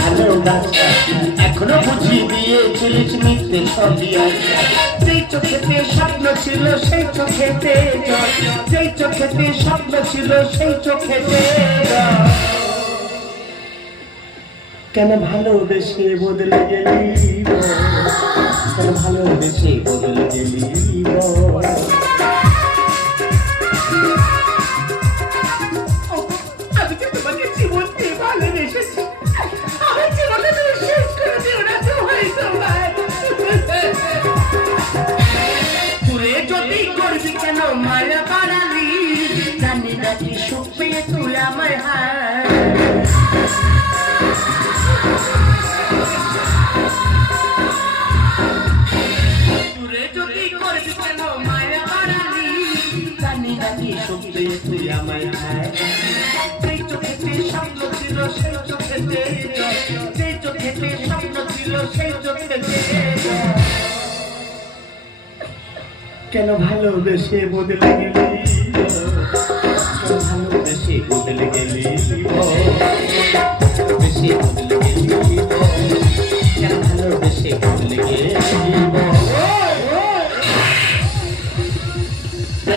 ভালোবাসা এখনো বুঝিয়ে দিয়েছিলিস মিথ্যে ছবি আশা। যেই চোখেতে স্বপ্ন ছিল সেই চোখেতে জল, যেই চোখেতে স্বপ্ন ছিল সেই চোখেতে জল। কেন ভালোবেসে বদলে গেলি, কেন ভালোবেসে বদলে গেলি। আমি যে তোমাকে জীবন দিয়ে ভালোবেসেছি, আমার জীবনে তুমি শেষ করে দিও না তো হয়তো ভাই। তুই যদি করবি কেন মায়া বাড়ালি, জানি না কি সুখ পেয়ে তুই আমার হার। তুই যদি করবি কেন মায়া বাড়ালি, জানি না কি সুখ পেয়ে তুই আমার হার। যেই চোখেতে স্বপ্ন ছিল সেই চোখেতে জল, যেই চোখেতে স্বপ্ন ছিল সেই চোখেতে জল। কেন ভালোবেসে বদলে গেলি, ভালোবেসে বদলে গেলি, ভালোবেসে বদলে গেলি, কেন ভালোবেসে বদলে গেলি।